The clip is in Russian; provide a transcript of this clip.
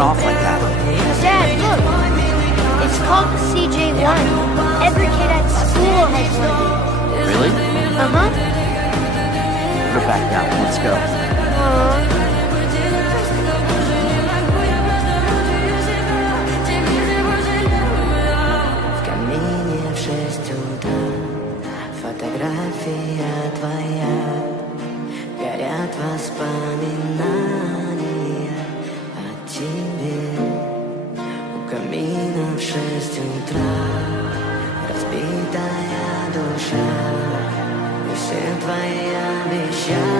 gone off like that? Dad, look. It's called the CJ1. Every kid at school has one. Really? Uh-huh. Put it back down. Let's go. В камине в 6 утра фотография твоя, горят воспоминания о тебе. У камина в 6 утра разбитая душа, и все твои обещания